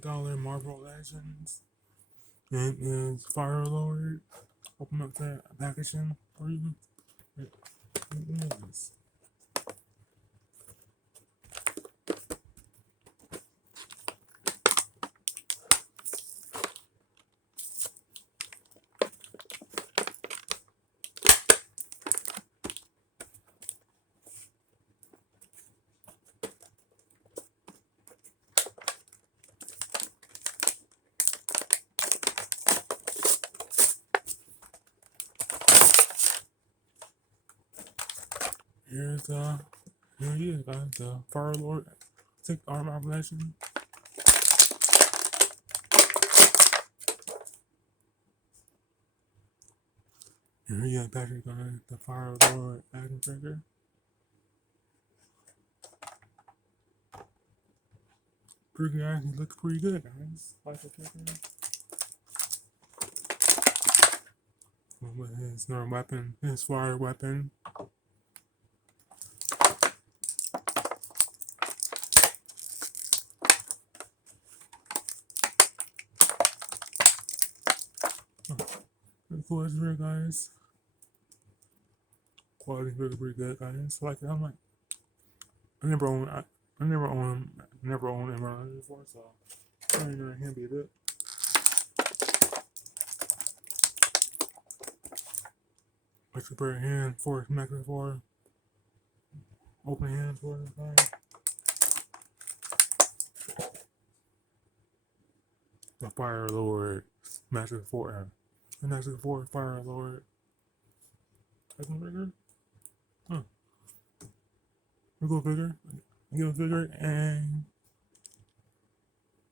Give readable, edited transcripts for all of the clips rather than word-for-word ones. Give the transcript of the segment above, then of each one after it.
Dollar Marvel Legends. It is Firelord. Open up that packaging for you. It is. Here he is, guys, the firelord. Take arm operation. Here he is, Patrick, guys, the firelord action figure. Pretty guys, he looks pretty good, guys. Like the figure. With his normal weapon, his fire weapon. Pretty cool as here, guys. Quality figure pretty good, guys. Like I'm like, I never owned Emerald before, so I don't know him be a bit. Like a pair of hands for smacking for open hands for the guys. The Fire Lord Master 4. The Master 4 Fire Lord. Second figure? Huh. We go figure. Give a figure and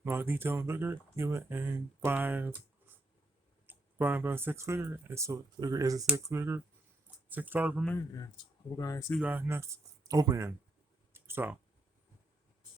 a lot of detail in figure. Give it a 5 by 6 figure. So figure is a 6 figure. $6 for me. And we're gonna see you guys next opening. So